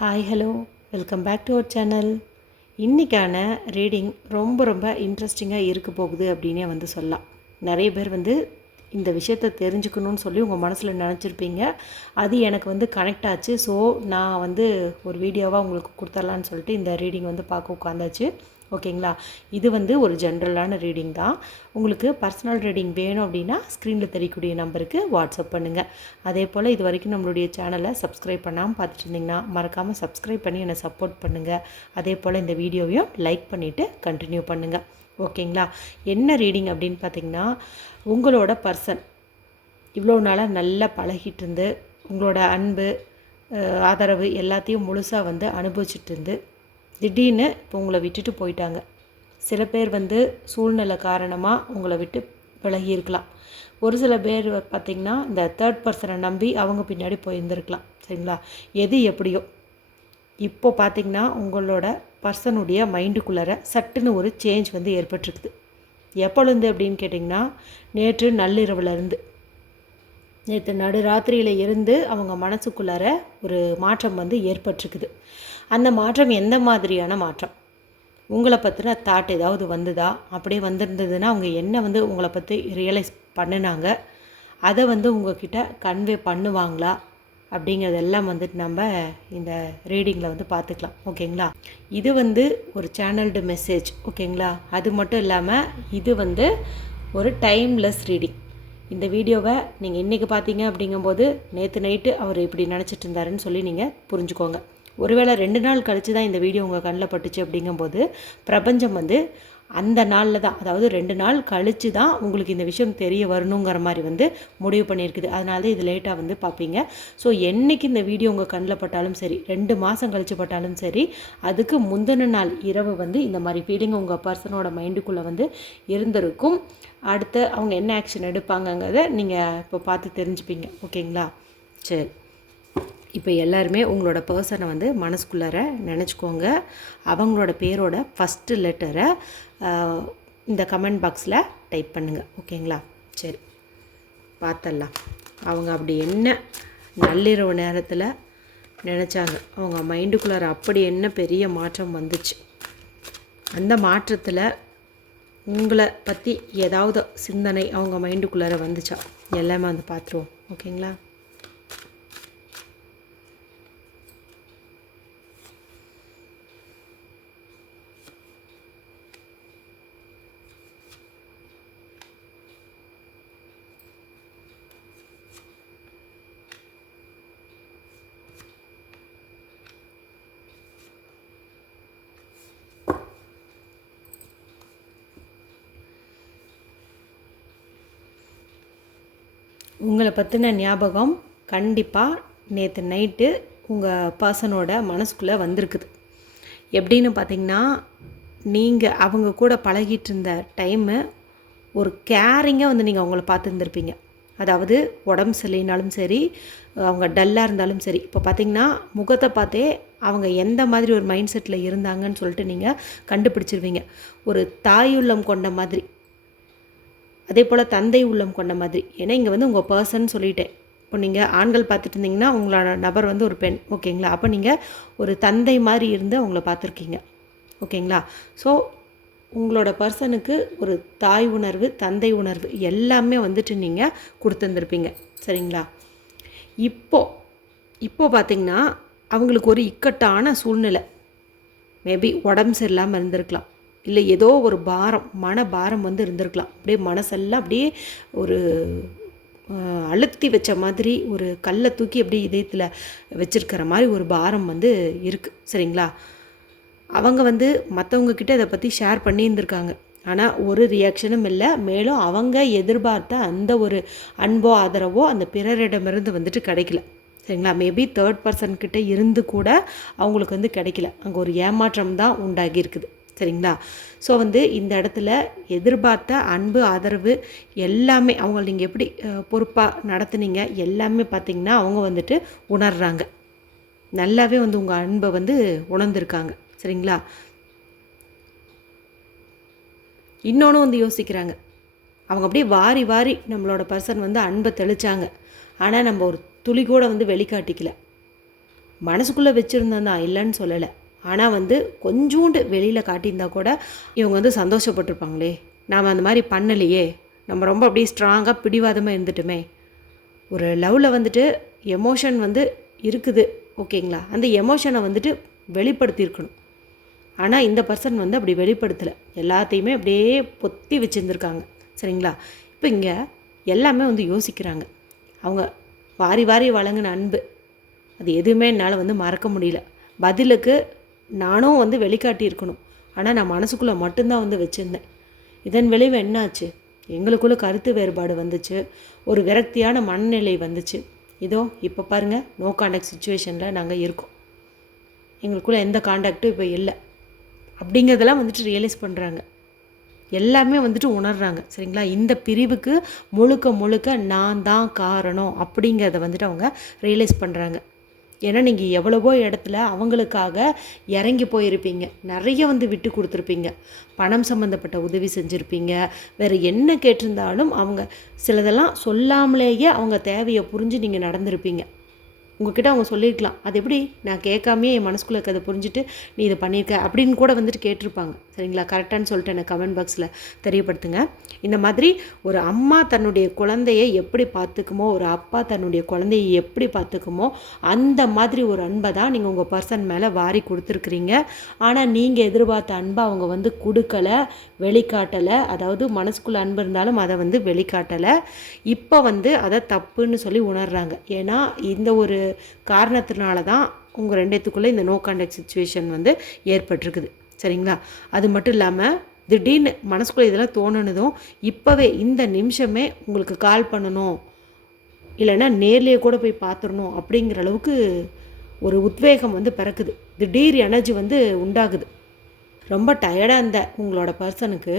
Hi hello welcome back to our channel. இன்றைக்கான reading ரொம்ப இன்ட்ரெஸ்டிங்காக இருக்க போகுது அப்படின்னே சொல்லலாம். நிறைய பேர் இந்த விஷயத்தை தெரிஞ்சுக்கணும்னு சொல்லி உங்கள் மனசில் நினச்சிருப்பீங்க. அது எனக்கு கனெக்ட் ஆச்சு. ஸோ நான் ஒரு வீடியோவாக உங்களுக்கு கொடுத்துர்லான்னு சொல்லிட்டு இந்த ரீடிங் பார்க்க உட்காந்தாச்சு. ஓகேங்களா? இது ஒரு ஜென்ரலான ரீடிங் தான். உங்களுக்கு பர்சனல் ரீடிங் வேணும் அப்படின்னா ஸ்க்ரீனில் தெரியக்கூடிய நம்பருக்கு வாட்ஸ்அப் பண்ணுங்கள். அதே போல் இது வரைக்கும் நம்மளுடைய சேனலை சப்ஸ்கிரைப் பண்ணாமல் பார்த்துட்டு இருந்தீங்கன்னா மறக்காமல் சப்ஸ்கிரைப் பண்ணி என்னை சப்போர்ட் பண்ணுங்கள். அதே போல் இந்த வீடியோவையும் லைக் பண்ணிவிட்டு கண்டினியூ பண்ணுங்கள். ஓகேங்களா? என்ன ரீடிங் அப்படின்னு பார்த்திங்கன்னா, உங்களோட பர்சன் இவ்வளோ நாளாக நல்லா பழகிட்டு இருந்து உங்களோட அன்பு ஆதரவு எல்லாத்தையும் முழுசாக அனுபவிச்சுட்டு இருந்து திடீர்னு இப்போ உங்களை விட்டுட்டு போயிட்டாங்க. சில பேர் சூழ்நிலை காரணமாக உங்களை விட்டு விலகி இருக்கலாம். ஒரு சில பேர் பார்த்திங்கன்னா இந்த தேர்ட் பர்சனை நம்பி அவங்க பின்னாடி போயிருந்துருக்கலாம். சரிங்களா? எது எப்படியோ இப்போ பார்த்திங்கன்னா உங்களோட பர்சனுடைய மைண்டுக்குள்ளார சட்டுன்னு ஒரு சேஞ்ச் ஏற்பட்டிருக்குது. எப்பொழுது அப்படின்னு கேட்டிங்கன்னா, நேற்று நள்ளிரவுலேருந்து நேற்று நடுராத்திரியில் இருந்து அவங்க மனசுக்குள்ளார ஒரு மாற்றம் ஏற்பட்டிருக்குது. அந்த மாற்றம் எந்த மாதிரியான மாற்றம்? உங்களை பற்றின தாட் ஏதாவது வந்துதா? அப்படியே வந்திருந்ததுன்னா அவங்க என்ன உங்களை பற்றி ரியலைஸ் பண்ணினாங்க? அதை உங்கள்கிட்ட கன்வே பண்ணுவாங்களா? அப்படிங்கிறதெல்லாம் நம்ம இந்த ரீடிங்கில் பார்த்துக்கலாம். ஓகேங்களா? இது ஒரு சேனல்டு மெசேஜ். ஓகேங்களா? அது மட்டும் இல்லாமல் இது ஒரு டைம்லெஸ் ரீடிங். இந்த வீடியோவை நீங்கள் இன்றைக்கி பார்த்தீங்க அப்படிங்கும்போது நேற்று நைட்டு அவர் இப்படி நினச்சிட்டு இருந்தாருன்னு சொல்லி நீங்கள் புரிஞ்சுக்கோங்க. ஒருவேளை 2 நாள் கழித்து தான் இந்த வீடியோ உங்கள் கண்ணில் பட்டுச்சு அப்படிங்கும்போது பிரபஞ்சம் அந்த நாளில் தான், அதாவது 2 நாள் கழித்து தான் உங்களுக்கு இந்த விஷயம் தெரிய வரணுங்கிற மாதிரி முடிவு பண்ணியிருக்குது. அதனால தான் இது லேட்டாக பார்ப்பீங்க. ஸோ என்றைக்கு இந்த வீடியோ உங்கள் கண்ணில் பட்டாலும் சரி, 2 மாதம் கழித்து பட்டாலும் சரி, அதுக்கு முந்தின நாள் இரவு இந்த மாதிரி ஃபீலிங் உங்கள் பர்சனோட மைண்டுக்குள்ளே இருந்திருக்கும். அடுத்து அவங்க என்ன ஆக்ஷன் எடுப்பாங்கங்கிறத நீங்கள் இப்போ பார்த்து தெரிஞ்சுப்பீங்க. ஓகேங்களா? சரி, இப்போ எல்லாருமே உங்களோட பர்சனை மனசுக்குள்ளார நினச்சிக்கோங்க. அவங்களோட பேரோட ஃபஸ்ட்டு லெட்டரை இந்த கமெண்ட் பாக்ஸில் டைப் பண்ணுங்கள். ஓகேங்களா? சரி, பார்த்தலாம் அவங்க அப்படி என்ன நள்ளிரவு நேரத்தில் நினச்சாங்க, அவங்க மைண்டுக்குள்ளார அப்படி என்ன பெரிய மாற்றம் வந்துச்சு, அந்த மாற்றத்தில் உங்களை பற்றி ஏதாவது சிந்தனை அவங்க மைண்டுக்குள்ளார வந்துச்சா, எல்லாமே பார்த்துருவோம். ஓகேங்களா? உங்களை பற்றின ஞாபகம் கண்டிப்பாக நேற்று நைட்டு உங்கள் பர்சனோட மனசுக்குள்ளே வந்திருக்குது. எப்படின்னு பார்த்திங்கன்னா, நீங்கள் அவங்க கூட பழகிட்டு இருந்த டைமு ஒரு கேரிங்காக நீங்கள் அவங்கள பார்த்துருந்துருப்பீங்க. அதாவது உடம்பு சரியினாலும் சரி, அவங்க டல்லாக இருந்தாலும் சரி, இப்போ பார்த்திங்கன்னா முகத்தை பார்த்தே அவங்க எந்த மாதிரி ஒரு மைண்ட் செட்டில் இருந்தாங்கன்னு சொல்லிட்டு நீங்கள் கண்டுபிடிச்சிருவீங்க. ஒரு தாயுள்ளம் கொண்ட மாதிரி, அதே போல் தந்தை உள்ளம் கொண்ட மாதிரி. ஏன்னா இங்கே உங்கள் பர்சன் சொல்லிட்டேன். இப்போ நீங்கள் ஆண்கள் பார்த்துட்டு இருந்தீங்கன்னா உங்களோட நபர் ஒரு பெண். ஓகேங்களா? அப்போ நீங்கள் ஒரு தந்தை மாதிரி இருந்து அவங்கள பார்த்துருக்கீங்க. ஓகேங்களா? ஸோ உங்களோட பர்சனுக்கு ஒரு தாய் உணர்வு, தந்தை உணர்வு எல்லாமே நீங்கள் கொடுத்துருந்துருப்பீங்க. சரிங்களா? இப்போ பார்த்திங்கன்னா அவங்களுக்கு ஒரு இக்கட்டான சூழ்நிலை, மேபி உடம்பு சரியில்லாமல் இருந்திருக்கலாம், இல்லை ஏதோ ஒரு பாரம், மன பாரம் இருந்திருக்கலாம். அப்படியே மனசெல்லாம் அப்படியே ஒரு அழுத்தி வச்ச மாதிரி, ஒரு கல்லை தூக்கி அப்படியே இதயத்தில் வச்சுருக்கிற மாதிரி ஒரு பாரம் இருக்குது. சரிங்களா? அவங்க மற்றவங்கக்கிட்ட இதை பற்றி ஷேர் பண்ணியிருந்திருக்காங்க. ஆனால் ஒரு ரியாக்ஷனும் இல்லை. மேலும் அவங்க எதிர்பார்த்த அந்த ஒரு அன்போ ஆதரவோ அந்த பிறரிடமிருந்து கிடைக்கல. சரிங்களா? மேபி தேர்ட் பர்சன்கிட்ட இருந்து கூட அவங்களுக்கு கிடைக்கல. அங்கே ஒரு ஏமாற்றம் தான் உண்டாகியிருக்குது. சரிங்களா? ஸோ இந்த இடத்துல எதிர்பார்த்த அன்பு ஆதரவு எல்லாமே அவங்க நீங்கள் எப்படி பொறுப்பாக நடத்துனீங்க எல்லாமே பார்த்திங்கன்னா அவங்க உணர்கிறாங்க. நல்லாவே உங்கள் அன்பை உணர்ந்துருக்காங்க. சரிங்களா? இன்னொன்று யோசிக்கிறாங்க. அவங்க அப்படியே வாரி வாரி நம்மளோட பர்சன் அன்பை தெளித்தாங்க. ஆனால் நம்ம ஒரு துளி கூட வெளிக்காட்டிக்கல. மனசுக்குள்ளே வச்சுருந்தேன் தான், இல்லைன்னு சொல்லலை. ஆனால் வந்து கொஞ்சோண்டு வெளியில் காட்டியிருந்தா கூட இவங்க வந்து சந்தோஷப்பட்டிருப்பாங்களே, நாம் அந்த மாதிரி பண்ணலையே, நம்ம ரொம்ப அப்படியே ஸ்ட்ராங்காக பிடிவாதமாக இருந்துட்டுமே. ஒரு லவ்வில் வந்துட்டு எமோஷன் வந்து இருக்குது, ஓகேங்களா, அந்த எமோஷனை வந்துட்டு வெளிப்படுத்தியிருக்கணும். ஆனால் இந்த பர்சன் வந்து அப்படி வெளிப்படுத்தலை, எல்லாத்தையுமே அப்படியே பொத்தி வச்சுருந்துருக்காங்க. சரிங்களா? இப்போ இங்கே எல்லாமே வந்து யோசிக்கிறாங்க. அவங்க வாரி வாரி வழங்கின அன்பு அது எதுவுமே என்னால் வந்து மறக்க முடியல. பதிலுக்கு நானும் வந்து வெளிக்காட்டியிருக்கணும், ஆனால் நான் மனசுக்குள்ளே மட்டும்தான் வந்து வச்சுருந்தேன். இதன் விளைவு என்னாச்சு? எங்களுக்குள்ளே கருத்து வேறுபாடு வந்துச்சு, ஒரு விரக்தியான மனநிலை வந்துச்சு. இதோ இப்போ பாருங்கள், நோ காண்டாக்ட் சுச்சுவேஷனில் நாங்கள் இருக்கோம். எங்களுக்குள்ளே எந்த காண்டாக்டும் இப்போ இல்லை அப்படிங்கிறதெல்லாம் வந்துட்டு ரியலைஸ் பண்ணுறாங்க. எல்லாமே வந்துட்டு உணர்கிறாங்க. சரிங்களா? இந்த பிரிவுக்கு முழுக்க முழுக்க நான் தான் காரணம் அப்படிங்கிறத வந்துட்டு அவங்க ரியலைஸ் பண்ணுறாங்க. ஏன்னா நீங்கள் எவ்வளவோ இடத்துல அவங்களுக்காக இறங்கி போயிருப்பீங்க, நிறைய வந்து விட்டு கொடுத்துருப்பீங்க, பணம் சம்மந்தப்பட்ட உதவி செஞ்சுருப்பீங்க, வேறு என்ன கேட்டிருந்தாலும் அவங்க சிலதெல்லாம் சொல்லாமலேயே அவங்க தேவையை புரிஞ்சு நீங்கள் நடந்திருப்பீங்க. உங்ககிட்ட அவங்க சொல்லியிருக்கலாம், அது எப்படி நான் கேட்காமே என் மனசுக்குள்ளே இருக்கிறத புரிஞ்சுட்டு நீ இதை பண்ணியிருக்க அப்படின்னு கூட வந்துட்டு கேட்டிருப்பாங்க. சரிங்களா? கரெக்டானு சொல்லிட்டு எனக்கு கமெண்ட் பாக்ஸில் தெரியப்படுத்துங்க. இந்த மாதிரி ஒரு அம்மா தன்னுடைய குழந்தையை எப்படி பார்த்துக்குமோ, ஒரு அப்பா தன்னுடைய குழந்தையை எப்படி பார்த்துக்குமோ, அந்த மாதிரி ஒரு அன்பை தான் நீங்கள் உங்கள் பர்சன் மேலே வாரி கொடுத்துருக்குறீங்க. ஆனால் நீங்கள் எதிர்பார்த்த அன்பை அவங்க வந்து கொடுக்கலை, வெளிக்காட்டலை. அதாவது மனசுக்குள்ளே அன்பு இருந்தாலும் அதை வந்து வெளிக்காட்டலை. இப்போ வந்து அதை தப்புன்னு சொல்லி உணர்கிறாங்க. ஏன்னா இந்த ஒரு காரணத்தினால தான் உங்கள் ரெண்டுத்துக்குள்ளே இந்த நோ காண்டாக்ட் சுச்சுவேஷன் வந்து ஏற்பட்டிருக்குது. சரிங்களா? அது மட்டும் இல்லாமல் திடீர்னு மனசுக்குள்ளே இதெல்லாம் தோணுனதும் இப்போவே இந்த நிமிஷமே உங்களுக்கு கால் பண்ணணும், இல்லைன்னா நேர்லேயே கூட போய் பார்த்துடணும் அப்படிங்கிற அளவுக்கு ஒரு உத்வேகம் வந்து பிறக்குது. திடீர் எனர்ஜி வந்து உண்டாகுது. ரொம்ப டயர்டாக இருந்த உங்களோட பர்சனுக்கு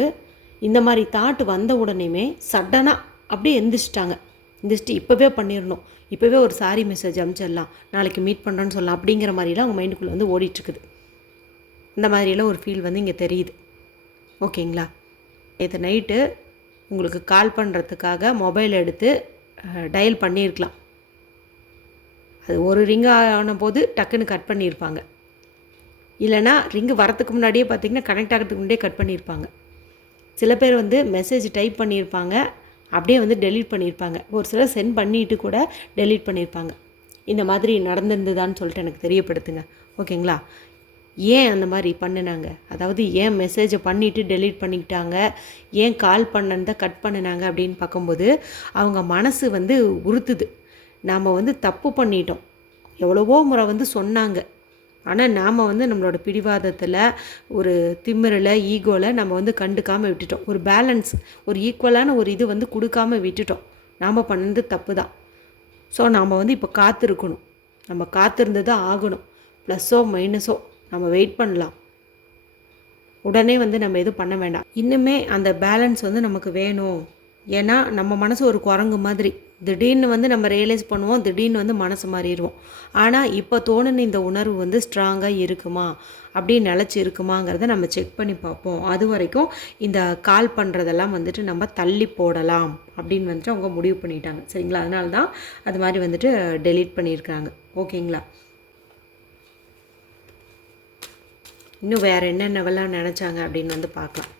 இந்த மாதிரி தாட் வந்த உடனேயுமே சடனாக அப்படியே எந்திரிச்சிட்டாங்க. எந்திரிச்சிட்டு இப்போவே பண்ணிடணும், இப்போவே ஒரு சாரி மெசேஜ் அனுப்பிச்சிடலாம், நாளைக்கு மீட் பண்ணுறோன்னு சொல்லலாம் அப்படிங்கிற மாதிரிலாம் அவங்க மைண்டுக்குள்ளே வந்து ஓடிட்டுருக்குது. இந்த மாதிரியெல்லாம் ஒரு ஃபீல் வந்து இங்கே தெரியுது. ஓகேங்களா? நேற்று நைட்டு உங்களுக்கு கால் பண்ணுறதுக்காக மொபைல் எடுத்து டயல் பண்ணியிருக்கலாம். அது ஒரு ரிங் ஆன போது டக்குன்னு கட் பண்ணியிருப்பாங்க, இல்லைனா ரிங்கு வரத்துக்கு முன்னாடியே பார்த்திங்கன்னா கனெக்ட் ஆகிறதுக்கு முன்னாடியே கட் பண்ணியிருப்பாங்க. சில பேர் வந்து மெசேஜ் டைப் பண்ணியிருப்பாங்க, அப்படியே வந்து டெலீட் பண்ணியிருப்பாங்க. ஒரு சிலர் சென்ட் பண்ணிவிட்டு கூட டெலீட் பண்ணியிருப்பாங்க. இந்த மாதிரி நடந்திருந்ததான்னு சொல்லிட்டு எனக்கு தெரியப்படுத்துங்க. ஓகேங்களா? ஏன் அந்த மாதிரி பண்ணினாங்க? அதாவது ஏன் மெசேஜை பண்ணிவிட்டு டெலீட் பண்ணிக்கிட்டாங்க, ஏன் கால் பண்ணதை கட் பண்ணினாங்க அப்படின்னு பார்க்கும்போது அவங்க மனசு வந்து உறுத்துது. நாம் வந்து தப்பு பண்ணிட்டோம், எவ்வளவோ முறை வந்து சொன்னாங்க, ஆனால் நாம் வந்து நம்மளோட பிடிவாதத்தில், ஒரு திமிரில், ஈகோவில் நம்ம வந்து கண்டுக்காமல் விட்டுட்டோம். ஒரு பேலன்ஸ், ஒரு ஈக்குவலான ஒரு இது வந்து கொடுக்காமல் விட்டுட்டோம். நாம் பண்ணது தப்பு தான். ஸோ நாம் வந்து இப்போ காத்திருக்கணும், நம்ம காத்திருந்து தான் ஆகணும். ப்ளஸ்ஸோ மைனஸோ நம்ம வெயிட் பண்ணலாம், உடனே வந்து நம்ம எதுவும் பண்ண வேண்டாம். இன்னுமே அந்த பேலன்ஸ் வந்து நமக்கு வேணும். ஏன்னா நம்ம மனசு ஒரு குரங்கு மாதிரி, திடீர்னு வந்து நம்ம ரியலைஸ் பண்ணுவோம், திடீர்னு வந்து மனசு மாறிடுவோம். ஆனால் இப்போ தோணுன இந்த உணர்வு வந்து ஸ்ட்ராங்காக இருக்குமா, அப்படியே நிலச்சி இருக்குமாங்கிறத நம்ம செக் பண்ணி பார்ப்போம். அது வரைக்கும் இந்த கால் பண்ணுறதெல்லாம் வந்துட்டு நம்ம தள்ளி போடலாம் அப்படின்னு வந்துட்டு அவங்க முடிவு பண்ணிட்டாங்க. சரிங்களா? அதனால தான் அது மாதிரி வந்துட்டு டெலீட் பண்ணியிருக்காங்க. ஓகேங்களா? இன்னும் வேறு என்னென்னவெல்லாம் நினச்சாங்க அப்படின்னு வந்து பார்க்கலாம்.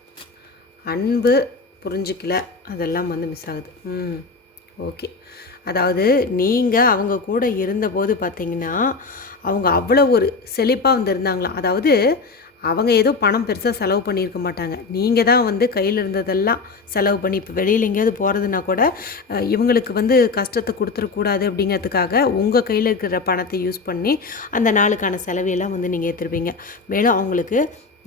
அன்பு புரிஞ்சிக்கல, அதெல்லாம் வந்து மிஸ் ஆகுது. ஓகே. அதாவது நீங்கள் அவங்க கூட இருந்தபோது பார்த்தீங்கன்னா அவங்க அவ்வளோ ஒரு செழிப்பாக வந்திருந்தாங்களாம். அதாவது அவங்க ஏதோ பணம் பெருசாக செலவு பண்ணியிருக்க மாட்டாங்க, நீங்கள் தான் வந்து கையில் இருந்ததெல்லாம் செலவு பண்ணி, இப்போ வெளியில் எங்கேயாவது போகிறதுனா கூட இவங்களுக்கு வந்து கஷ்டத்தை கொடுத்துடக்கூடாது அப்படிங்கிறதுக்காக உங்கள் கையில் இருக்கிற பணத்தை யூஸ் பண்ணி அந்த நாளுக்கான செலவையெல்லாம் வந்து நீங்கள் ஏற்றுருப்பீங்க. மேலும் அவங்களுக்கு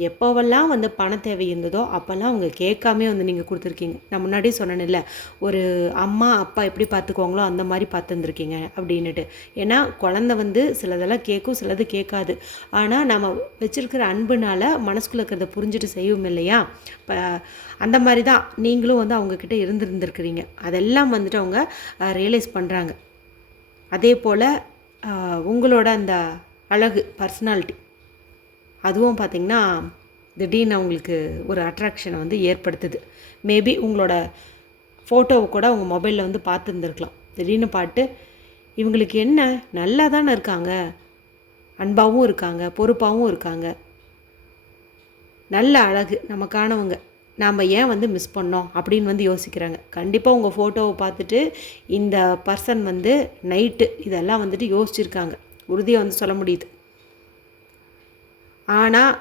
எப்போவெல்லாம் வந்து பண தேவை இருந்ததோ அப்போல்லாம் அவங்க கேட்காமே வந்து நீங்கள் கொடுத்துருக்கீங்க. நான் முன்னாடியே சொன்னேன்ல, ஒரு அம்மா அப்பா எப்படி பார்த்துக்குவாங்களோ அந்த மாதிரி பார்த்துருந்துருக்கீங்க அப்படின்னுட்டு. ஏன்னா குழந்தை வந்து சிலதெல்லாம் கேட்கும், சிலது கேட்காது. ஆனால் நம்ம வச்சுருக்கிற அன்புனால் மனசுக்குள்ளே இருக்கிறத புரிஞ்சுட்டு செய்வோம் இல்லையா? இப்போ அந்த மாதிரி தான் நீங்களும் வந்து அவங்கக்கிட்ட இருந்திருந்துருக்குறீங்க. அதெல்லாம் வந்துட்டு அவங்க ரியலைஸ் பண்ணுறாங்க. அதே போல் உங்களோட அந்த அழகு, பர்சனாலிட்டி, அதுவும் பார்த்திங்கன்னா திடீர்னு அவங்களுக்கு ஒரு அட்ராக்ஷனை வந்து ஏற்படுத்துது. மேபி உங்களோட ஃபோட்டோவை கூட அவங்க மொபைலில் வந்து பார்த்துருந்துருக்கலாம். திடீர்னு இவங்களுக்கு என்ன நல்லா தானே இருக்காங்க, அன்பாகவும் இருக்காங்க, பொறுப்பாகவும் இருக்காங்க, நல்ல அழகு நமக்கானவங்க, நாம் ஏன் வந்து மிஸ் பண்ணோம் அப்படின்னு வந்து யோசிக்கிறாங்க. கண்டிப்பாக உங்கள் ஃபோட்டோவை பார்த்துட்டு இந்த பர்சன் வந்து நைட்டு இதெல்லாம் வந்துட்டு யோசிச்சுருக்காங்க, உறுதியாக வந்து சொல்ல முடியுது. ஆனால்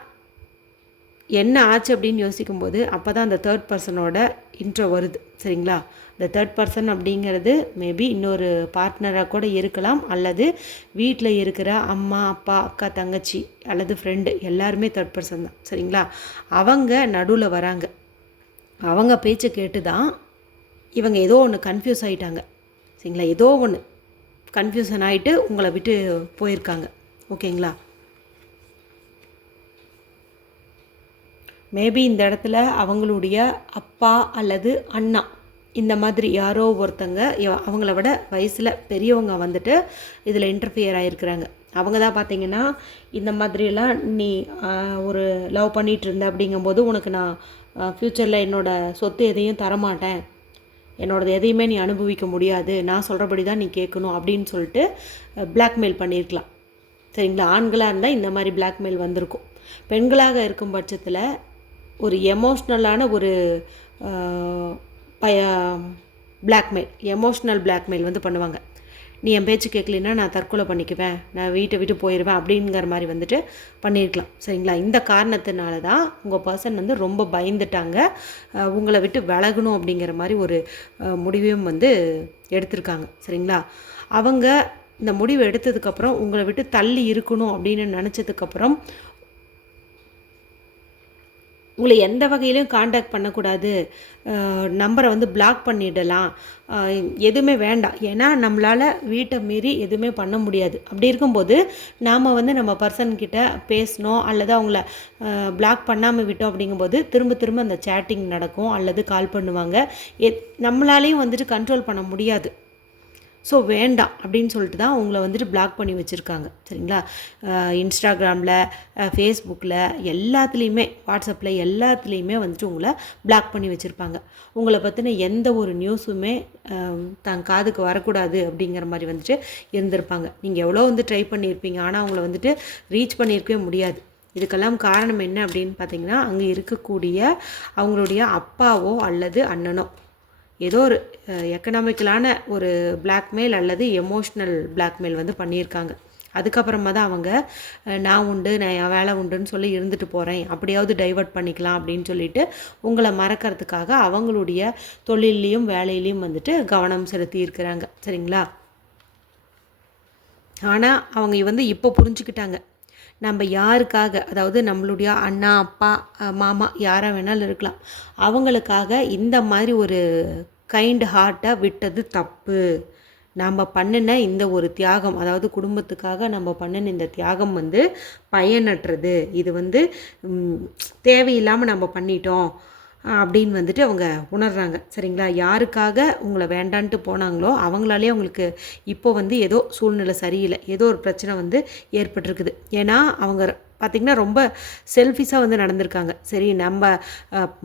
என்ன ஆச்சு அப்படின்னு யோசிக்கும்போது அப்போ தான் அந்த தேர்ட் பர்சனோட இன்ட்ரோ வருது. சரிங்களா? இந்த தேர்ட் பர்சன் அப்படிங்கிறது மேபி இன்னொரு பார்ட்னராக கூட இருக்கலாம், அல்லது வீட்டில் இருக்கிற அம்மா, அப்பா, அக்கா, தங்கச்சி அல்லது ஃப்ரெண்டு எல்லாருமே தேர்ட் பர்சன் தான். சரிங்களா? அவங்க நடுவில் வராங்க. அவங்க பேச்சை கேட்டு தான் இவங்க ஏதோ ஒன்று கன்ஃபியூஸ் ஆகிட்டாங்க. சரிங்களா? ஏதோ ஒன்று கன்ஃபியூஷன் ஆகிட்டு உங்களை விட்டு போயிருக்காங்க. ஓகேங்களா? மேபி இந்த இடத்துல அவங்களுடைய அப்பா அல்லது அண்ணா இந்த மாதிரி யாரோ ஒருத்தங்க அவங்கள விட வயசில் பெரியவங்க வந்துட்டு இதில் இன்டர்ஃபியர் ஆகிருக்கிறாங்க. அவங்க தான் பார்த்திங்கன்னா இந்த மாதிரியெல்லாம் நீ ஒரு லவ் பண்ணிகிட்டு இருந்த அப்படிங்கும்போது உனக்கு நான் ஃப்யூச்சரில் என்னோடய சொத்து எதையும் தரமாட்டேன், என்னோடது எதையுமே நீ அனுபவிக்க முடியாது, நான் சொல்கிறபடி தான் நீ கேட்கணும் அப்படின்னு சொல்லிட்டு பிளாக்மெயில் பண்ணியிருக்கலாம். சரிங்களா? ஆண்களாக இருந்தால் இந்த மாதிரி பிளாக்மெயில் வந்திருக்கும். பெண்களாக இருக்கும் பட்சத்தில் ஒரு எமோஷ்னலான ஒரு எமோஷ்னல் பிளாக்மெயில் வந்து பண்ணுவாங்க. நீ என் பேச்சு கேட்கலன்னா நான் தற்கொலை பண்ணிக்குவேன், நான் வீட்டை விட்டு போயிடுவேன் அப்படிங்கிற மாதிரி வந்துட்டு பண்ணியிருக்கலாம். சரிங்களா? இந்த காரணத்தினால தான் உங்கள் பர்சன் வந்து ரொம்ப பயந்துட்டாங்க, உங்களை விட்டு விலகணும் அப்படிங்கிற மாதிரி ஒரு முடிவையும் வந்து எடுத்திருக்காங்க. சரிங்களா? அவங்க இந்த முடிவு எடுத்ததுக்கப்புறம் உங்களை விட்டு தள்ளி இருக்கணும் அப்படின்னு நினச்சதுக்கப்புறம் உங்களை எந்த வகையிலும் காண்டாக்ட் பண்ணக்கூடாது, நம்பரை வந்து பிளாக் பண்ணிடலாம், எதுவுமே வேண்டாம். ஏன்னா நம்மளால் வீட்டை மீறி எதுவுமே பண்ண முடியாது. அப்படி இருக்கும்போது நாம் வந்து நம்ம பர்சன்கிட்ட பேசணும் அல்லது அவங்கள பிளாக் பண்ணாமல் விட்டோம் அப்படிங்கும்போது திரும்ப திரும்ப அந்த சேட்டிங் நடக்கும் அல்லது கால் பண்ணுவாங்க. நம்மளாலேயும் வந்துட்டு கண்ட்ரோல் பண்ண முடியாது. ஸோ வேண்டாம் அப்படின்னு சொல்லிட்டு தான் உங்களை வந்துட்டு பிளாக் பண்ணி வச்சுருக்காங்க. சரிங்களா? இன்ஸ்டாகிராமில், ஃபேஸ்புக்கில் எல்லாத்துலேயுமே, வாட்ஸ்அப்பில் எல்லாத்துலேயுமே வந்துட்டு உங்களை பிளாக் பண்ணி வச்சுருப்பாங்க. உங்களை பற்றின எந்த ஒரு நியூஸுமே தன் காதுக்கு வரக்கூடாது அப்படிங்கிற மாதிரி வந்துட்டு இருந்திருப்பாங்க. நீங்கள் எவ்வளோ வந்து ட்ரை பண்ணியிருப்பீங்க, ஆனால் அவங்கள வந்துட்டு ரீச் பண்ணியிருக்கவே முடியாது. இதுக்கெல்லாம் காரணம் என்ன அப்படின்னு பார்த்தீங்கன்னா, அங்கே இருக்கக்கூடிய அவங்களுடைய அப்பாவோ அல்லது அண்ணனோ ஏதோ ஒரு எக்கனாமிக்கலான ஒரு பிளாக்மெயில் அல்லது எமோஷ்னல் பிளாக்மெயில் வந்து பண்ணியிருக்காங்க. அதுக்கப்புறமா தான் அவங்க நான் உண்டு, நான் என் வேலை உண்டுன்னு சொல்லி இருந்துட்டு போகிறேன், அப்படியாவது டைவர்ட் பண்ணிக்கலாம் அப்படின்னு சொல்லிட்டு உங்களை மறக்கிறதுக்காக அவங்களுடைய தொழிலையும் வேலையிலையும் வந்துட்டு கவனம் செலுத்தி இருக்கிறாங்க. சரிங்களா? ஆனால் அவங்க வந்து இப்போ புரிஞ்சுக்கிட்டாங்க, நம்ம யாருக்காக, அதாவது நம்மளுடைய அண்ணா, அப்பா, மாமா யாராக வேணாலும் இருக்கலாம், அவங்களுக்காக இந்த மாதிரி ஒரு கைண்ட் ஹார்ட்டை விட்டது தப்பு. நாம் பண்ணின இந்த ஒரு தியாகம், அதாவது குடும்பத்துக்காக நம்ம பண்ணின இந்த தியாகம் வந்து பயனற்றது, இது வந்து தேவையில்லாமல் நம்ம பண்ணிட்டோம் அப்படின்னு வந்துட்டு அவங்க உணர்றாங்க. சரிங்களா? யாருக்காக உங்களை வேண்டான்ட்டு போனாங்களோ அவங்களாலே அவங்களுக்கு இப்போ வந்து ஏதோ சூழ்நிலை சரியில்லை, ஏதோ ஒரு பிரச்சனை வந்து ஏற்பட்டிருக்குது. ஏன்னா அவங்க பார்த்திங்கன்னா ரொம்ப செல்ஃபிஷாக வந்து நடந்திருக்காங்க. சரி, நம்ம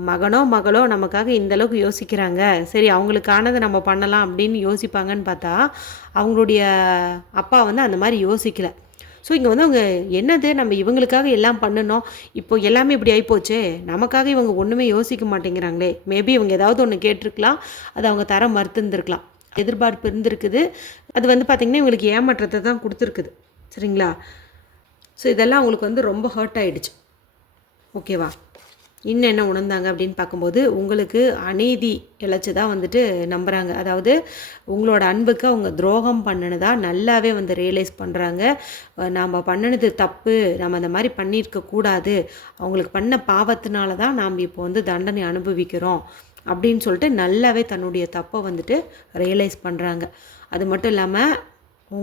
மகனோ மகளோ நமக்காக இந்தளவுக்கு யோசிக்கிறாங்க, சரி அவங்களுக்கானதை நம்ம பண்ணலாம் அப்படின்னு யோசிப்பாங்கன்னு பார்த்தா அவங்களுடைய அப்பா வந்து அந்த மாதிரி யோசிக்கலை. ஸோ இங்கே வந்து அவங்க என்னது, நம்ம இவங்களுக்காக எல்லாம் பண்ணணும், இப்போ எல்லாமே இப்படி ஆகிப்போச்சே, நமக்காக இவங்க ஒன்றுமே யோசிக்க மாட்டேங்கிறாங்களே, மேபி இவங்க ஏதாவது ஒன்று கேட்டிருக்கலாம், அது அவங்க தர மறுத்துருந்துருக்கலாம், எதிர்பார்ப்பு இருந்திருக்குது, அது வந்து பார்த்திங்கன்னா இவங்களுக்கு ஏமாற்றத்தை தான் கொடுத்துருக்குது. சரிங்களா? ஸோ இதெல்லாம் அவங்களுக்கு வந்து ரொம்ப ஹர்ட் ஆகிடுச்சு. ஓகேவா? இன்னும் என்ன உணர்ந்தாங்க அப்படின்னு பார்க்கும்போது உங்களுக்கு அநீதி இழைச்சதாக வந்துட்டு நம்புகிறாங்க. அதாவது உங்களோட அன்புக்கு அவங்க துரோகம் பண்ணினதா நல்லாவே வந்து ரியலைஸ் பண்ணுறாங்க. நாம் பண்ணினது தப்பு, நம்ம அந்த மாதிரி பண்ணியிருக்கக்கூடாது, அவங்களுக்கு பண்ண பாவத்தினால தான் நாம் இப்போ வந்து தண்டனை அனுபவிக்கிறோம் அப்படின்னு சொல்லிட்டு நல்லாவே தன்னுடைய தப்பை வந்துட்டு ரியலைஸ் பண்ணுறாங்க. அது மட்டும் இல்லாமல்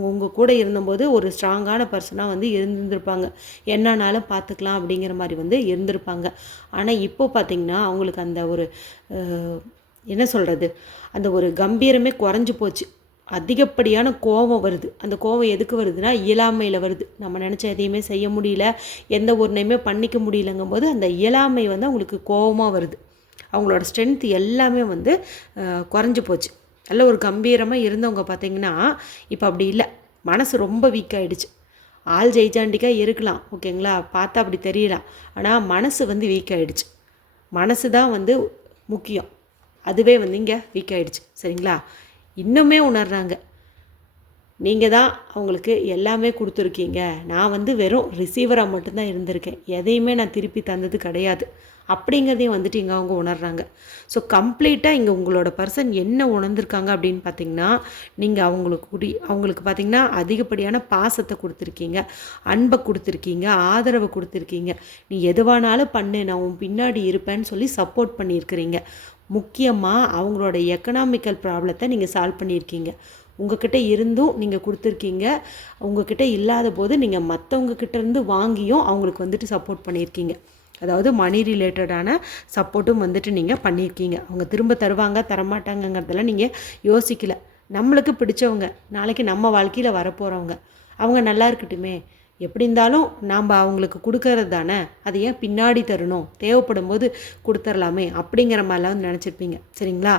உங்கள் கூட இருந்தபோது ஒரு ஸ்ட்ராங்கான பர்சனாக வந்து இருந்திருப்பாங்க, என்னன்னாலும் பார்த்துக்கலாம் அப்படிங்கிற மாதிரி வந்து இருந்திருப்பாங்க. ஆனால் இப்போ பார்த்திங்கன்னா அவங்களுக்கு அந்த ஒரு என்ன சொல்கிறது, அந்த ஒரு கம்பீரமே குறைஞ்சி போச்சு. அதிகப்படியான கோபம் வருது. அந்த கோபம் எதுக்கு வருதுன்னா இயலாமையில் வருது. நம்ம நினச்ச எதையுமே செய்ய முடியல, எந்த ஒன்றையுமே பண்ணிக்க முடியலங்கும் போது அந்த இயலாமை வந்து அவங்களுக்கு கோபமாக வருது. அவங்களோட ஸ்ட்ரென்த் எல்லாமே வந்து குறைஞ்சி போச்சு. நல்ல ஒரு கம்பீரமாக இருந்தவங்க பார்த்திங்கன்னா இப்போ அப்படி இல்லை, மனசு ரொம்ப வீக் ஆகிடுச்சு. ஆள் ஜெயிச்சாண்டிக்காக இருக்கலாம், ஓகேங்களா, பார்த்தா அப்படி தெரியலாம். ஆனால் மனசு வந்து வீக் ஆகிடுச்சு. மனசு தான் வந்து முக்கியம். அதுவே வந்து இங்கே வீக் ஆகிடுச்சு. சரிங்களா? இன்னுமே உணர்றாங்க. நீங்கள் தான் அவங்களுக்கு எல்லாமே கொடுத்துருக்கீங்க, நான் வந்து வெறும் ரிசீவராக மட்டும்தான் இருந்திருக்கேன், எதையுமே நான் திருப்பி தந்தது கிடையாது அப்படிங்கிறதையும் வந்துட்டு இங்கே அவங்க உணர்றாங்க. ஸோ கம்ப்ளீட்டாக இங்கே உங்களோட பர்சன் என்ன உணர்ந்திருக்காங்க அப்படின்னு பார்த்திங்கன்னா, நீங்கள் அவங்களுக்கு பார்த்திங்கன்னா அதிகப்படியான பாசத்தை கொடுத்துருக்கீங்க, அன்பை கொடுத்துருக்கீங்க, ஆதரவை கொடுத்துருக்கீங்க. நீ எதுவானாலும் பண்ணு, நான் உன் பின்னாடி இருப்பேன்னு சொல்லி சப்போர்ட் பண்ணியிருக்கிறீங்க. முக்கியமாக அவங்களோட எக்கனாமிக்கல் ப்ராப்ளத்தை நீங்கள் சால்வ் பண்ணியிருக்கீங்க. உங்கள்கிட்ட இருந்தும் நீங்கள் கொடுத்துருக்கீங்க, உங்கள்கிட்ட இல்லாத போது நீங்கள் மற்றவங்கக்கிட்டேருந்து வாங்கியும் அவங்களுக்கு வந்துட்டு சப்போர்ட் பண்ணியிருக்கீங்க. அதாவது மணி ரிலேட்டடான சப்போர்ட்டும் வந்துட்டு நீங்கள் பண்ணியிருக்கீங்க. அவங்க திரும்ப தருவாங்க தரமாட்டாங்கங்கிறதெல்லாம் நீங்கள் யோசிக்கலை. நம்மளுக்கு பிடிச்சவங்க, நாளைக்கு நம்ம வாழ்க்கையில் வரப்போகிறவங்க, அவங்க நல்லா இருக்கட்டுமே, எப்படி இருந்தாலும் நாம் அவங்களுக்கு கொடுக்கறது தானே, அதை ஏன் பின்னாடி தரணும், தேவைப்படும் போது கொடுத்துர்லாமே அப்படிங்கிற மாதிரிலாம் வந்து நினச்சிருப்பீங்க. சரிங்களா?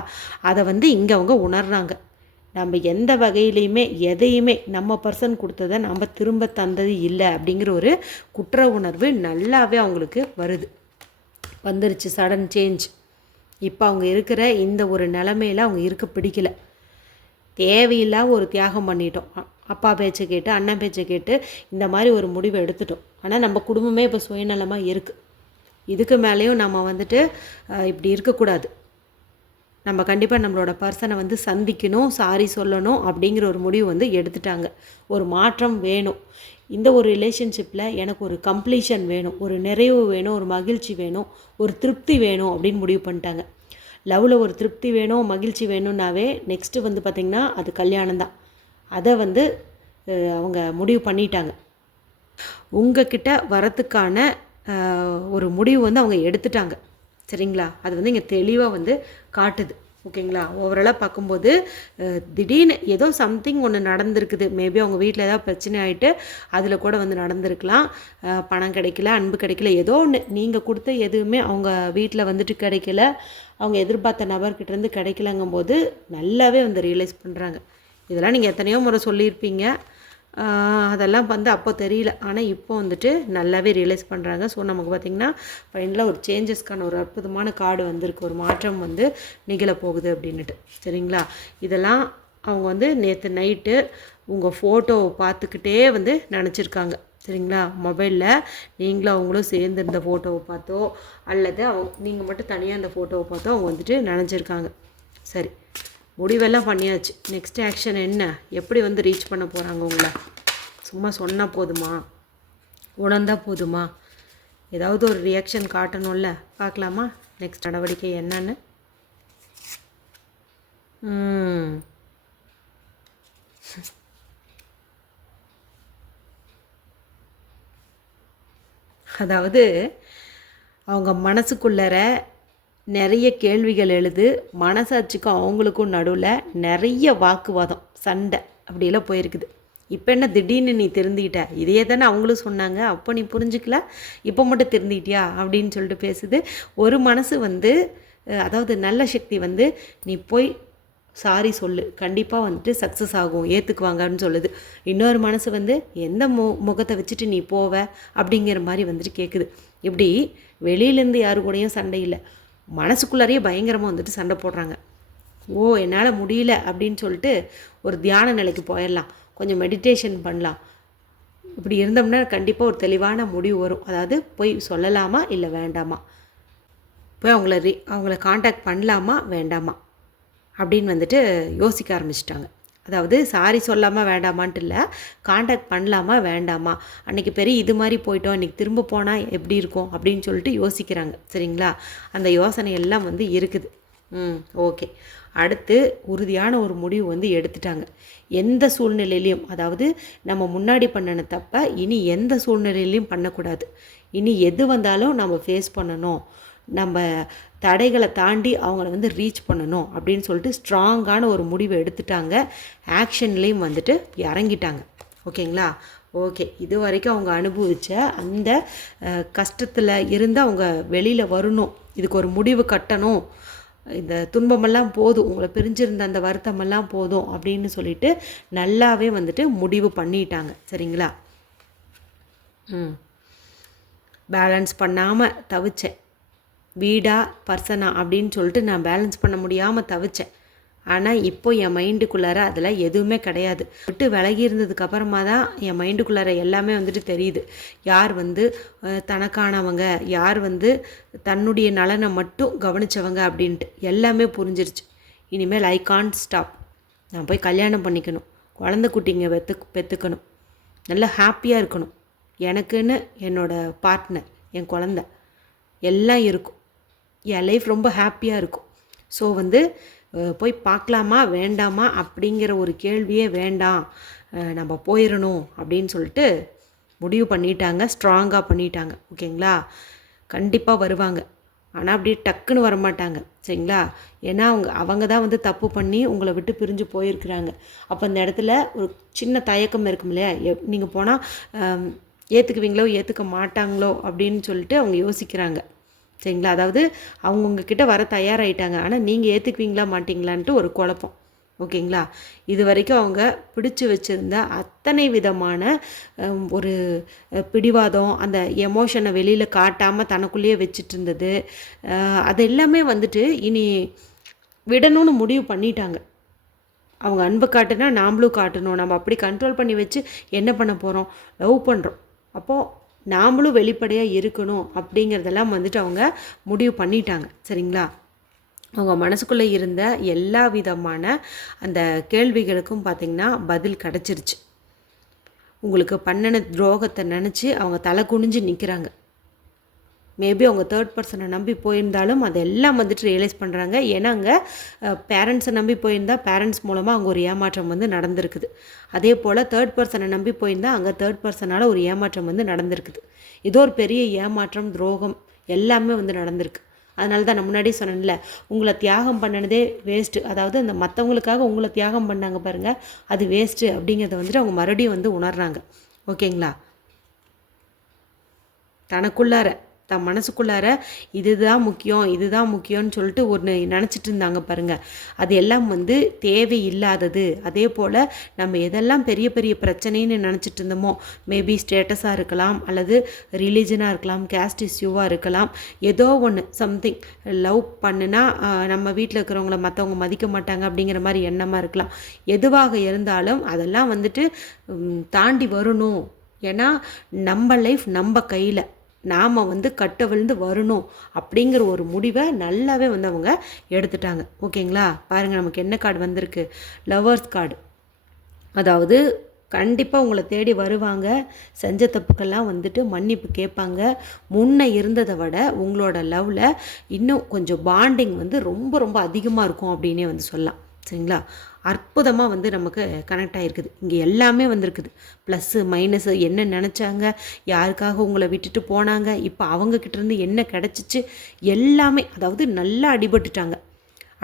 அதை வந்து இங்கே அவங்க உணர்றாங்க. நம்ம எந்த வகையிலையுமே எதையுமே நம்ம பர்சன் கொடுத்ததை நம்ம திரும்ப தந்தது இல்லை அப்படிங்கிற ஒரு குற்ற உணர்வு நல்லாவே அவங்களுக்கு வந்துருச்சு. Sudden change. இப்போ அவங்க இருக்கிற இந்த ஒரு நிலமையில் அவங்க இருக்க பிடிக்கல. தேவையில்லாத ஒரு தியாகம் பண்ணிட்டோம். அப்பா பேச்சை கேட்டு, அண்ணன் பேச்சை கேட்டு இந்த மாதிரி ஒரு முடிவை எடுத்துட்டோம். ஆனால் நம்ம குடும்பமே இப்போ சுயநலமாக இருக்குது. இதுக்கு மேலேயும் நம்ம வந்துட்டு இப்படி இருக்கக்கூடாது. நம்ம கண்டிப்பாக நம்மளோட பர்சனை வந்து சந்திக்கணும், சாரி சொல்லணும் அப்படிங்கிற ஒரு முடிவு வந்து எடுத்துட்டாங்க. ஒரு மாற்றம் வேணும். இந்த ஒரு ரிலேஷன்ஷிப்பில் எனக்கு ஒரு கம்ப்ளீஷன் வேணும், ஒரு நிறைவு வேணும், ஒரு மகிழ்ச்சி வேணும், ஒரு திருப்தி வேணும் அப்படின்னு முடிவு பண்ணிட்டாங்க. லவ்வில் ஒரு திருப்தி வேணும், மகிழ்ச்சி வேணும்னாவே நெக்ஸ்ட்டு வந்து பார்த்திங்கன்னா அது கல்யாணம் தான். அதை வந்து அவங்க முடிவு பண்ணிட்டாங்க. உங்ககிட்ட வரத்துக்கான ஒரு முடிவு வந்து அவங்க எடுத்துட்டாங்க. சரிங்களா? அது வந்து இங்கே தெளிவாக வந்து காட்டுது. ஓகேங்களா? ஓவராலாக பார்க்கும்போது திடீர்னு ஏதோ சம்திங் ஒன்று நடந்திருக்குது. மேபி அவங்க வீட்டில் ஏதாவது பிரச்சனை ஆகிட்டு அதில் கூட வந்து நடந்திருக்கலாம். பணம் கிடைக்கல, அன்பு கிடைக்கல, ஏதோ ஒன்று நீங்கள் கொடுத்த எதுவுமே அவங்க வீட்டில் வந்துட்டு கிடைக்கல, அவங்க எதிர்பார்த்த நபர்கிட்டேருந்து கிடைக்கலங்கும்போது நல்லாவே வந்து ரியலைஸ் பண்ணுறாங்க. இதெல்லாம் நீங்கள் எத்தனையோ முறை சொல்லியிருப்பீங்க, அதெல்லாம் வந்து அப்போ தெரியல. ஆனால் இப்போ வந்துட்டு நல்லாவே ரியலைஸ் பண்ணுறாங்க. ஸோ நமக்கு பார்த்திங்கன்னா ஃபைனலாக ஒரு சேஞ்சஸ்க்கான ஒரு அற்புதமான கார்டு வந்திருக்கு. ஒரு மாற்றம் வந்து நிகழப்போகுது அப்படின்ட்டு. சரிங்களா? இதெல்லாம் அவங்க வந்து நேற்று நைட்டு உங்கள் ஃபோட்டோவை பார்த்துக்கிட்டே வந்து நினச்சிருக்காங்க. சரிங்களா? மொபைலில் நீங்களும் அவங்களும் சேர்ந்து இருந்த ஃபோட்டோவை பார்த்தோ அல்லது நீங்கள் மட்டும் தனியாக அந்த ஃபோட்டோவை பார்த்தோ அவங்க வந்துட்டு நினச்சிருக்காங்க. சரி, முடிவெல்லாம் பண்ணியாச்சு. நெக்ஸ்ட் ஆக்ஷன் என்ன, எப்படி வந்து ரீச் பண்ண போகிறாங்க உங்களை? சும்மா சொன்னால் போதுமா, உணர்ந்தால் போதுமா? ஏதாவது ஒரு ரியாக்ஷன் காட்டணும்ல. பார்க்கலாமா நெக்ஸ்ட் நடவடிக்கை என்னன்னு? அதாவது அவங்க மனசுக்குள்ளற நிறைய கேள்விகள் எழுது. மனசாட்சிக்கும் அவங்களுக்கும் நடுவில் நிறைய வாக்குவாதம், சண்டை அப்படியெல்லாம் போயிருக்குது. இப்போ என்ன திடீர்னு நீ திருந்திக்கிட்ட, இதையே தானே அவங்களும் சொன்னாங்க, அப்போ நீ புரிஞ்சுக்கல, இப்போ மட்டும் திருந்திக்கிட்டியா அப்படின்னு சொல்லிட்டு பேசுது. ஒரு மனசு வந்து அதாவது நல்ல சக்தி வந்து நீ போய் சாரி சொல்லு, கண்டிப்பாக வந்துட்டு சக்ஸஸ் ஆகும், ஏற்றுக்குவாங்கன்னு சொல்லுது. இன்னொரு மனசு வந்து எந்த முகத்தை வச்சுட்டு நீ போவ அப்படிங்கிற மாதிரி வந்துட்டு கேட்குது. இப்படி வெளியிலேருந்து யாரு கூடயும் சண்டை இல்லை, மனசுக்குள்ளாரையே பயங்கரமாக வந்துட்டு சண்டை போடுறாங்க. என்னால் முடியல அப்படின்னு சொல்லிட்டு ஒரு தியான நிலைக்கு போயிடலாம், கொஞ்சம் மெடிடேஷன் பண்ணலாம். இப்படி இருந்தோம்னா கண்டிப்பாக ஒரு தெளிவான முடிவு வரும். அதாவது போய் சொல்லலாமா இல்லை வேண்டாமா, போய் அவங்கள காண்டாக்ட் பண்ணலாமா வேண்டாமா அப்படின்னு வந்துட்டு யோசிக்க ஆரம்பிச்சிட்டாங்க. அதாவது சாரி சொல்லாமல் வேண்டாமான்ட்டு இல்லை, காண்டாக்ட் பண்ணலாமா வேண்டாமா, அன்றைக்கி பெரிய இது மாதிரி போயிட்டோம், இன்றைக்கி திரும்ப போனால் எப்படி இருக்கும் அப்படின்னு சொல்லிட்டு யோசிக்கிறாங்க. சரிங்களா? அந்த யோசனை எல்லாம் வந்து இருக்குது. ஓகே. அடுத்து உறுதியான ஒரு முடிவு வந்து எடுத்துட்டாங்க. எந்த சூழ்நிலையிலையும், அதாவது நம்ம முன்னாடி பண்ணின தப்பை இனி எந்த சூழ்நிலையிலையும் பண்ணக்கூடாது. இனி எது வந்தாலும் நம்ம ஃபேஸ் பண்ணணும், நம்ம தடைகளை தாண்டி அவங்கள வந்து ரீச் பண்ணணும் அப்படின்னு சொல்லிட்டு ஸ்ட்ராங்கான ஒரு முடிவை எடுத்துட்டாங்க. ஆக்ஷன்லேயும் வந்துட்டு இறங்கிட்டாங்க. ஓகேங்களா? ஓகே. இது வரைக்கும் அவங்க அனுபவித்த அந்த கஷ்டத்தில் இருந்து அவங்க வெளியில் வரணும், இதுக்கு ஒரு முடிவு கட்டணும், இந்த துன்பமெல்லாம் போதும், உங்களை பிரிஞ்சிருந்த அந்த வருத்தமெல்லாம் போதும் அப்படின்னு சொல்லிட்டு நல்லாவே வந்துட்டு முடிவு பண்ணிட்டாங்க. சரிங்களா? பேலன்ஸ் பண்ணாமல் தவிச்சேன். வீடா பர்சனா அப்படின்னு சொல்லிட்டு நான் பேலன்ஸ் பண்ண முடியாமல் தவிச்சேன். ஆனால் இப்போ என் மைண்டுக்குள்ளார அதில் எதுவுமே கிடையாது. விட்டு விலகி இருந்ததுக்கப்புறமா தான் என் மைண்டுக்குள்ளார எல்லாமே வந்துட்டு தெரியுது. யார் வந்து தனக்கானவங்க, யார் வந்து தன்னுடைய நலனை மட்டும் கவனித்தவங்க அப்படின்ட்டு எல்லாமே புரிஞ்சிருச்சு. இனிமேல் ஐ கான்ட் ஸ்டாப். நான் போய் கல்யாணம் பண்ணிக்கணும், குழந்தை குட்டிங்க பெற்றுக்கணும், நல்லா ஹாப்பியாக இருக்கணும். எனக்குன்னு என்னோடய பார்ட்னர், என் குழந்த எல்லாம் இருக்கும். என் லைஃப் ரொம்ப ஹாப்பியாக இருக்கும். ஸோ வந்து போய் பார்க்கலாமா வேண்டாமா அப்படிங்கிற ஒரு கேள்வியே வேண்டாம், நம்ம போயிடணும் அப்படின்னு சொல்லிட்டு முடிவு பண்ணிட்டாங்க. ஸ்ட்ராங்காக பண்ணிட்டாங்க. ஓகேங்களா? கண்டிப்பாக வருவாங்க. ஆனால் அப்படியே டக்குன்னு வரமாட்டாங்க. சரிங்களா? ஏன்னா அவங்க தான் வந்து தப்பு பண்ணி உங்களை விட்டு பிரிஞ்சு போயிருக்கிறாங்க. அப்போ அந்த இடத்துல ஒரு சின்ன தயக்கம் இருக்கும் இல்லையா? நீங்கள் போனால் ஏற்றுக்குவீங்களோ ஏற்றுக்க மாட்டாங்களோ அப்படின்னு சொல்லிட்டு அவங்க யோசிக்கிறாங்க. சரிங்களா? அதாவது அவங்க உங்ககிட்ட வர தயாராகிட்டாங்க, ஆனால் நீங்கள் ஏற்றுக்குவீங்களா மாட்டிங்களான்ட்டு ஒரு குழப்பம். ஓகேங்களா? இது வரைக்கும் அவங்க பிடிச்சி வச்சுருந்த அத்தனை விதமான ஒரு பிடிவாதம், அந்த எமோஷனை வெளியில் காட்டாமல் தனக்குள்ளேயே வச்சுட்டு இருந்தது, அது எல்லாமே வந்துட்டு இனி விடணும்னு முடிவு பண்ணிட்டாங்க. அவங்க அன்பு காட்டுனா நாம்ளும் காட்டணும். நம்ம அப்படி கண்ட்ரோல் பண்ணி வச்சு என்ன பண்ண போகிறோம்? லவ் பண்ணுறோம். அப்போது நாமளும் வெளிப்படையாக இருக்கணும் அப்படிங்கிறதெல்லாம் வந்துட்டு அவங்க முடிவு பண்ணிட்டாங்க. சரிங்களா? அவங்க மனசுக்குள்ளே இருந்த எல்லா விதமான அந்த கேள்விகளுக்கும் பார்த்திங்கன்னா பதில் கிடச்சிருச்சு. உங்களுக்கு பண்ணின துரோகத்தை நினச்சி அவங்க தலை குனிஞ்சு நிற்கிறாங்க. மேபி அவங்க தேர்ட் பர்சனை நம்பி போயிருந்தாலும் அதெல்லாம் வந்துட்டு ரியலைஸ் பண்ணுறாங்க. ஏன்னா அங்கே பேரண்ட்ஸை நம்பி போயிருந்தால் பேரண்ட்ஸ் மூலமாக அங்கே ஒரு ஏமாற்றம் வந்து நடந்திருக்குது. அதே போல் தேர்ட் பர்சனை நம்பி போயிருந்தால் அங்கே தேர்ட் பர்சனால் ஒரு ஏமாற்றம் வந்து நடந்திருக்குது. ஏதோ ஒரு பெரிய ஏமாற்றம், துரோகம் எல்லாமே வந்து நடந்திருக்கு. அதனால தான் நான் முன்னாடி சொன்னேன்ல, உங்களை தியாகம் பண்ணினதே வேஸ்ட்டு. அதாவது அந்த மற்றவங்களுக்காக உங்களை தியாகம் பண்ணாங்க பாருங்கள், அது வேஸ்ட்டு அப்படிங்கிறத வந்துட்டு அவங்க மறுபடியும் வந்து உணர்றாங்க. ஓகேங்களா? தனக்குள்ளார தன் மனசுக்குள்ளார இதுதான் முக்கியம்னு சொல்லிட்டு ஒன்று நினச்சிட்டு இருந்தாங்க பாருங்கள். அது எல்லாம் வந்து தேவையில்லாதது. அதே போல் நம்ம எதெல்லாம் பெரிய பெரிய பிரச்சனைன்னு நினச்சிட்டு இருந்தோமோ, மேபி ஸ்டேட்டஸாக இருக்கலாம், அல்லது ரிலீஜனாக இருக்கலாம், கேஸ்ட் இஷ்யூவாக இருக்கலாம், ஏதோ ஒன்று சம்திங். லவ் பண்ணுனா நம்ம வீட்டில் இருக்கிறவங்கள மற்றவங்க மதிக்க மாட்டாங்க அப்படிங்கிற மாதிரி எண்ணமாக இருக்கலாம். எதுவாக இருந்தாலும் அதெல்லாம் வந்துட்டு தாண்டி வரணும். ஏன்னா நம்ம லைஃப் நம்ம கையில், நாம் வந்து கட்ட விழுந்து வரணும் அப்படிங்கிற ஒரு முடிவை நல்லாவே வந்து அவங்க எடுத்துட்டாங்க. ஓகேங்களா? பாருங்கள், நமக்கு என்ன கார்டு வந்திருக்கு? Lovers card. அதாவது கண்டிப்பாக உங்களை தேடி வருவாங்க. செஞ்ச தப்புக்கெல்லாம் வந்துட்டு மன்னிப்பு கேட்பாங்க. முன்ன இருந்ததை விட உங்களோட லவ்வில் இன்னும் கொஞ்சம் பாண்டிங் வந்து ரொம்ப ரொம்ப அதிகமாக இருக்கும் அப்படின்னே வந்து சொல்லலாம். சரிங்களா? அற்புதமாக வந்து நமக்கு கனெக்ட் ஆகிருக்குது. இங்கே எல்லாமே வந்திருக்குது. ப்ளஸ்ஸு மைனஸு, என்ன நினச்சாங்க, யாருக்காக உங்களை விட்டுட்டு போனாங்க, இப்போ அவங்கக்கிட்டேருந்து என்ன கிடச்சிச்சு, எல்லாமே. அதாவது நல்லா அடிபட்டுட்டாங்க.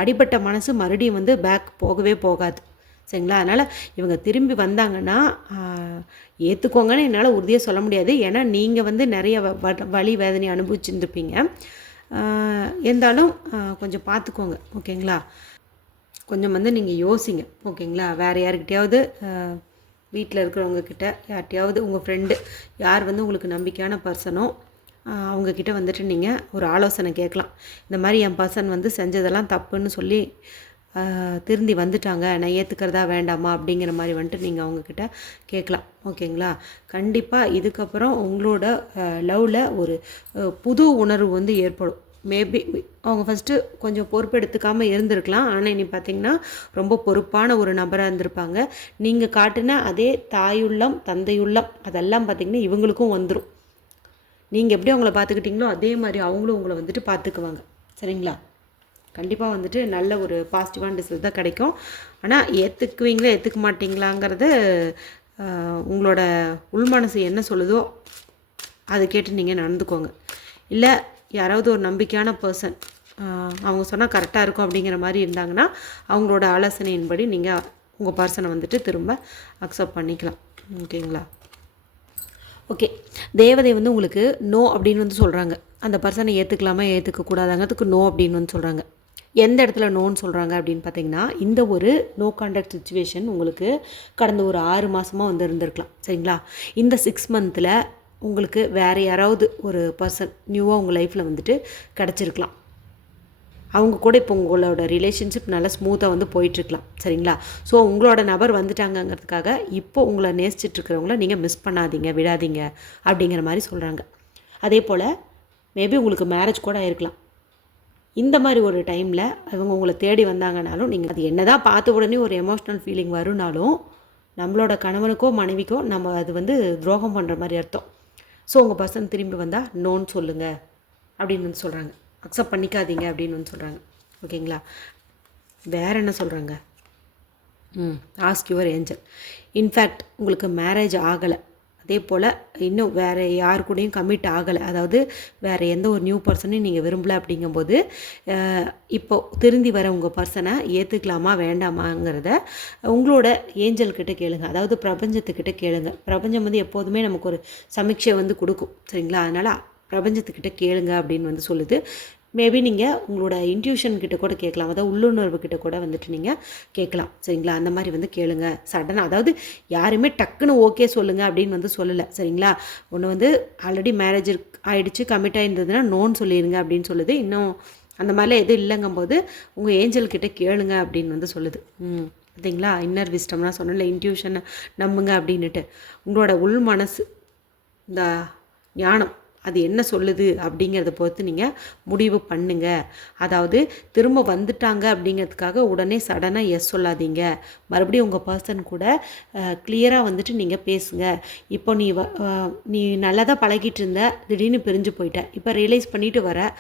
அடிபட்ட மனசு மறுபடியும் வந்து பேக் போகவே போகாது. சரிங்களா? அதனால் இவங்க திரும்பி வந்தாங்கன்னா ஏற்றுக்கோங்கன்னு என்னால் உறுதியாக சொல்ல முடியாது. ஏன்னா நீங்கள் வந்து நிறைய வலி வேதனை அனுபவிச்சுருந்துருப்பீங்க. இருந்தாலும் கொஞ்சம் பார்த்துக்கோங்க. ஓகேங்களா? கொஞ்சம் வந்து நீங்கள் யோசிங்க. ஓகேங்களா? வேறு யாருக்கிட்டையாவது, வீட்டில் இருக்கிறவங்கக்கிட்ட யார்கிட்டையாவது, உங்கள் ஃப்ரெண்டு யார் வந்து உங்களுக்கு நம்பிக்கையான பர்சனோ அவங்கக்கிட்ட வந்துட்டு நீங்கள் ஒரு ஆலோசனை கேட்கலாம். இந்த மாதிரி என் பர்சன் வந்து செஞ்சதெல்லாம் தப்புன்னு சொல்லி திருந்தி வந்துட்டாங்க, நான் ஏற்றுக்கிறதா வேண்டாமா அப்படிங்கிற மாதிரி வந்துட்டு நீங்கள் அவங்கக்கிட்ட கேட்கலாம். ஓகேங்களா? கண்டிப்பாக இதுக்கப்புறம் உங்களோட லவ்வில் ஒரு புது உணர்வு வந்து ஏற்படும். மேபி அவங்க ஃபஸ்ட்டு கொஞ்சம் பொறுப்பு எடுத்துக்காமல் இருந்திருக்கலாம். ஆனால் இனி பார்த்திங்கன்னா ரொம்ப பொறுப்பான ஒரு நபராக இருந்திருப்பாங்க. நீங்கள் காட்டின அதே தாயுள்ளம், தந்தையுள்ளம் அதெல்லாம் பார்த்திங்கன்னா இவங்களுக்கும் வந்துடும். நீங்கள் எப்படி அவங்கள பார்த்துக்கிட்டிங்களோ அதே மாதிரி அவங்களும் உங்களை வந்துட்டு பார்த்துக்குவாங்க. சரிங்களா? கண்டிப்பாக வந்துட்டு நல்ல ஒரு பாசிட்டிவான ரிசல்ட் தான் கிடைக்கும். ஆனால் ஏற்றுக்குவீங்களா ஏற்றுக்க மாட்டிங்களாங்கிறது உங்களோட உள்மனசு என்ன சொல்லுதோ அதை கேட்டு நீங்கள் நடந்துக்கோங்க. இல்லை யாராவது ஒரு நம்பிக்கையான பர்சன் அவங்க சொன்னால் கரெக்டாக இருக்கும் அப்படிங்கிற மாதிரி இருந்தாங்கன்னா அவங்களோட ஆலோசனையின்படி நீங்கள் உங்கள் பர்சனை வந்துட்டு திரும்ப அக்செப்ட் பண்ணிக்கலாம். ஓகேங்களா? ஓகே, தேவதை வந்து உங்களுக்கு நோ அப்படின்னு வந்து சொல்கிறாங்க. அந்த பர்சனை ஏற்றுக்கலாமா ஏற்றுக்கக்கூடாதாங்கிறதுக்கு நோ அப்படின்னு வந்து சொல்கிறாங்க. எந்த இடத்துல நோன்னு சொல்கிறாங்க அப்படின்னு பார்த்தீங்கன்னா, இந்த ஒரு நோ கான்டாக்ட் சுச்சுவேஷன் உங்களுக்கு கடந்த ஒரு 6 மாதமாக வந்து இருந்திருக்கலாம். சரிங்களா? இந்த 6 மந்தில் உங்களுக்கு வேறு யாராவது ஒரு பர்சன் நியூவாக உங்கள் லைஃப்பில் வந்துட்டு கிடச்சிருக்கலாம். அவங்க கூட இப்போ உங்களோட ரிலேஷன்ஷிப் நல்லா ஸ்மூத்தாக வந்து போயிட்டுருக்கலாம். சரிங்களா? ஸோ உங்களோட நபர் வந்துட்டாங்கங்கிறதுக்காக இப்போ உங்களை நேசிச்சிட்ருக்கிறவங்கள நீங்கள் மிஸ் பண்ணாதீங்க, விடாதீங்க அப்படிங்கிற மாதிரி சொல்கிறாங்க. அதே போல் மேபி உங்களுக்கு மேரேஜ் கூட ஆயிருக்கலாம். இந்த மாதிரி ஒரு டைமில் அவங்க உங்களை தேடி வந்தாங்கனாலும் நீங்கள் அது என்ன தான் பார்த்த உடனே ஒரு எமோஷ்னல் ஃபீலிங் வரும்னாலும் நம்மளோட கணவனுக்கோ மனைவிக்கோ நம்ம அது வந்து துரோகம் பண்ணுற மாதிரி அர்த்தம். ஸோ உங்கள் பர்சன் திரும்பி வந்தால் நோன்னு சொல்லுங்கள் அப்படின்னு வந்து சொல்கிறாங்க. அக்செப்ட் பண்ணிக்காதீங்க அப்படின்னு வந்து சொல்கிறாங்க. ஓகேங்களா? வேறு என்ன சொல்கிறாங்க? Ask your angel. இன்ஃபேக்ட் உங்களுக்கு மேரேஜ் ஆகலை, அதே போல் இன்னும் வேறு யார் கூடயும் கமிட் ஆகலை, அதாவது வேறு எந்த ஒரு நியூ பர்சனையும் நீங்கள் விரும்பலை அப்படிங்கும்போது இப்போ திருந்தி வர உங்கள் பர்சனை ஏற்றுக்கலாமா வேண்டாமாங்கிறத உங்களோட ஏஞ்சல்கிட்ட கேளுங்க. அதாவது பிரபஞ்சத்துக்கிட்ட கேளுங்க. பிரபஞ்சம் வந்து எப்போதுமே நமக்கு ஒரு சமீட்சை வந்து கொடுக்கும். சரிங்களா? அதனால் பிரபஞ்சத்துக்கிட்ட கேளுங்க அப்படின்னு வந்து சொல்லுது. மேபி நீங்கள் உங்களோட இன்ட்யூஷன் கிட்ட கூட கேட்கலாம், அதாவது உள்ளுணர்வு கிட்ட கூட வந்துட்டு நீங்கள் கேட்கலாம். சரிங்களா? அந்த மாதிரி வந்து கேளுங்க சடனாக. அதாவது யாருமே டக்குன்னு ஓகே சொல்லுங்கள் அப்படின்னு வந்து சொல்லலை. சரிங்களா? ஒன்று வந்து ஆல்ரெடி மேரேஜ் ஆகிடுச்சு, கமிட் ஆகிருந்ததுன்னா நோன்னு சொல்லிடுங்க அப்படின்னு சொல்லுது. இன்னும் அந்த மாதிரிலாம் எதுவும் இல்லைங்கும்போது உங்கள் ஏஞ்சல்கிட்ட கேளுங்க அப்படின்னு வந்து சொல்லுது. பார்த்தீங்களா? இன்னர் விஸ்டம்லாம் சொன்னல, இன்ட்யூஷனை நம்புங்க அப்படின்னுட்டு. உங்களோட உள் மனசு, இந்த ஞானம் அது என்ன சொல்லுது அப்படிங்கிறத பொறுத்து நீங்கள் முடிவு பண்ணுங்கள். அதாவது திரும்ப வந்துட்டாங்க அப்படிங்கிறதுக்காக உடனே சடனாக எஸ் சொல்லாதீங்க. மறுபடியும் உங்கள் பர்சன் கூட கிளியராக வந்துட்டு நீங்கள் பேசுங்க. இப்போ நீ நல்லா தான் பழகிட்டு இருந்த, திடீர்னு பிரிஞ்சு போயிட்ட, இப்போ ரியலைஸ் பண்ணிட்டு வர,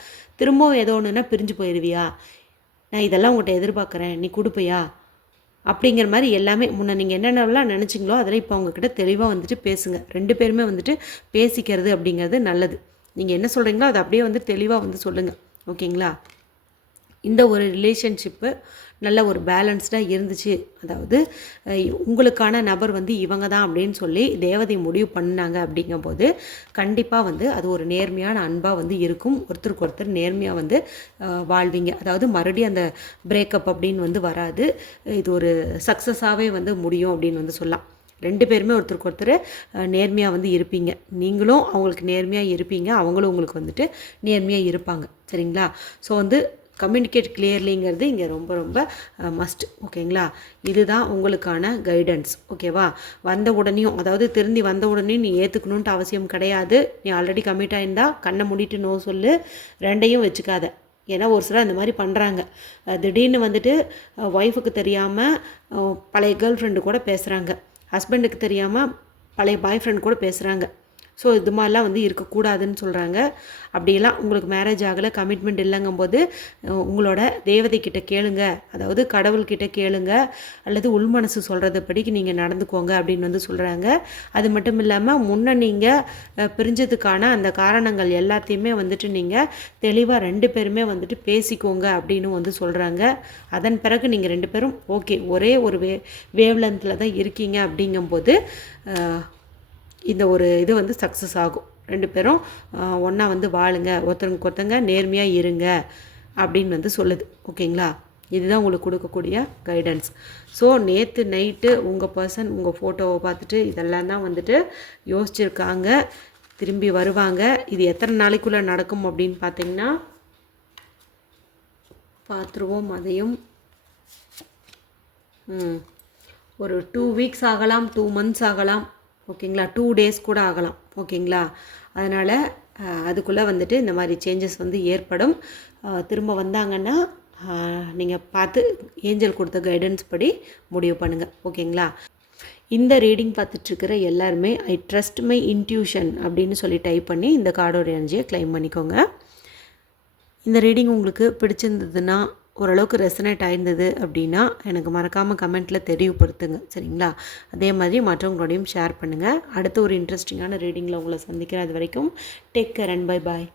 திரும்பவும் ஏதோ ஒன்றுனா பிரிஞ்சு போயிடுவியா, நான் இதெல்லாம் உங்கள்கிட்ட எதிர்பார்க்குறேன், நீ கொடுப்பையா அப்படிங்கிற மாதிரி எல்லாமே முன்ன நீங்கள் என்னென்னலாம் நினச்சிங்களோ அதெல்லாம் இப்போ அவங்கக்கிட்ட தெளிவாக வந்துட்டு பேசுங்க. 2 பேருமே வந்துட்டு பேசிக்கிறது அப்படிங்கிறது நல்லது. நீங்கள் என்ன சொல்கிறீங்களோ அதை அப்படியே வந்து தெளிவாக வந்து சொல்லுங்கள். ஓகேங்களா? இந்த ஒரு ரிலேஷன்ஷிப்பு நல்ல ஒரு பேலன்ஸ்டாக இருந்துச்சு, அதாவது உங்களுக்கான நபர் வந்து இவங்க தான் அப்படின்னு சொல்லி தேவதை முடிவு பண்ணாங்க அப்படிங்கும்போது கண்டிப்பாக வந்து அது ஒரு நேர்மையான அன்பாக வந்து இருக்கும். ஒருத்தருக்கு ஒருத்தர் நேர்மையாக வந்து வாழ்வீங்க. அதாவது மறுபடியும் அந்த பிரேக்கப் அப்படின்னு வந்து வராது. இது ஒரு சக்ஸஸாகவே வந்து முடியும் அப்படின்னு வந்து சொல்லலாம். 2 பேருமே ஒருத்தருக்கு ஒருத்தர் நேர்மையாக வந்து இருப்பீங்க. நீங்களும் அவங்களுக்கு நேர்மையாக இருப்பீங்க, அவங்களும் உங்களுக்கு வந்துட்டு நேர்மையாக இருப்பாங்க. சரிங்களா? ஸோ வந்து கம்யூனிகேட் கிளியர்லிங்கிறது இங்கே ரொம்ப ரொம்ப மஸ்ட். ஓகேங்களா? இதுதான் உங்களுக்கான கைடன்ஸ். ஓகேவா? வந்த உடனேயும், அதாவது திருந்தி வந்த உடனேயும் நீ ஏற்றுக்கணுன்ட்டு அவசியம் கிடையாது. நீ ஆல்ரெடி கமிட் ஆகிருந்தா கண்ணை மூடிட்டு நோ சொல்லு, 2ஐயும் வச்சுக்காத. ஏன்னா ஒரு சிலர் அந்த மாதிரி பண்ணுறாங்க. திடீர்னு வந்துட்டு ஒய்ஃபுக்கு தெரியாமல் பழைய கேர்ள் ஃப்ரெண்டு கூட பேசுகிறாங்க, ஹஸ்பண்டுக்கு தெரியாமல் பழைய பாய் ஃப்ரெண்ட் கூட பேசுகிறாங்க. ஸோ இது மாதிரிலாம் வந்து இருக்கக்கூடாதுன்னு சொல்கிறாங்க. அப்படியெல்லாம் உங்களுக்கு மேரேஜ் ஆகலை, கமிட்மெண்ட் இல்லைங்கும்போது உங்களோட தேவதைக்கிட்ட கேளுங்க, அதாவது கடவுள்கிட்ட கேளுங்க, அல்லது உள்மனசு சொல்கிறதுபடிக்கு நீங்கள் நடந்துக்கோங்க அப்படின்னு வந்து சொல்கிறாங்க. அது மட்டும் இல்லாமல் முன்ன நீங்கள் பிரிஞ்சதுக்கான அந்த காரணங்கள் எல்லாத்தையுமே வந்துட்டு நீங்கள் தெளிவாக 2 பேருமே வந்துட்டு பேசிக்கோங்க அப்படின்னு வந்து சொல்கிறாங்க. அதன் பிறகு நீங்கள் 2 பேரும் ஓகே ஒரே ஒரு வேவ் லென்த்தில் தான் இருக்கீங்க அப்படிங்கும்போது இந்த ஒரு இது வந்து சக்ஸஸ் ஆகும். 2 பேரும் ஒன்றா வந்து வாழுங்க, ஒருத்தருக்கு ஒருத்தங்க நேர்மையாக இருங்க அப்படின்னு வந்து சொல்லுது. ஓகேங்களா? இதுதான் உங்களுக்கு கொடுக்கக்கூடிய கைடன்ஸ். ஸோ நேற்று நைட்டு உங்கள் பர்சன் உங்கள் ஃபோட்டோவை பார்த்துட்டு இதெல்லாம் தான் வந்துட்டு யோசிச்சுருக்காங்க. திரும்பி வருவாங்க. இது எத்தனை நாளைக்குள்ளே நடக்கும் அப்படின்னு பார்த்தீங்கன்னா பார்த்துருவோம். அதையும் ஒரு 2 வீக்ஸ் ஆகலாம், 2 மந்த்ஸ் ஆகலாம். ஓகேங்களா? 2 டேஸ் கூட ஆகலாம். ஓகேங்களா? அதனால் அதுக்குள்ளே வந்துட்டு இந்த மாதிரி சேஞ்சஸ் வந்து ஏற்படும். திரும்ப வந்தாங்கன்னா நீங்கள் பார்த்து ஏஞ்சல் கொடுத்த கைடன்ஸ் படி முடிவு பண்ணுங்கள். ஓகேங்களா? இந்த ரீடிங் பார்த்துட்ருக்கிற எல்லாருமே ஐ ட்ரஸ்ட் மை இன்ட்யூஷன் அப்படின்னு சொல்லி டைப் பண்ணி இந்த கார்டோட எனர்ஜியை கிளைம் பண்ணிக்கோங்க. இந்த ரீடிங் உங்களுக்கு பிடிச்சிருந்ததுன்னா, ஓரளவுக்கு ரெசனேட் ஆயிருந்தது அப்படின்னா எனக்கு மறக்காமல் கமெண்ட்டில் தெரியப்படுத்துங்க. சரிங்களா? அதே மாதிரி மற்றவங்களோடையும் ஷேர் பண்ணுங்கள். அடுத்த ஒரு இன்ட்ரெஸ்டிங்கான ரீடிங்கில் உங்களை சந்திக்கிறேன். அது வரைக்கும் take care and bye bye.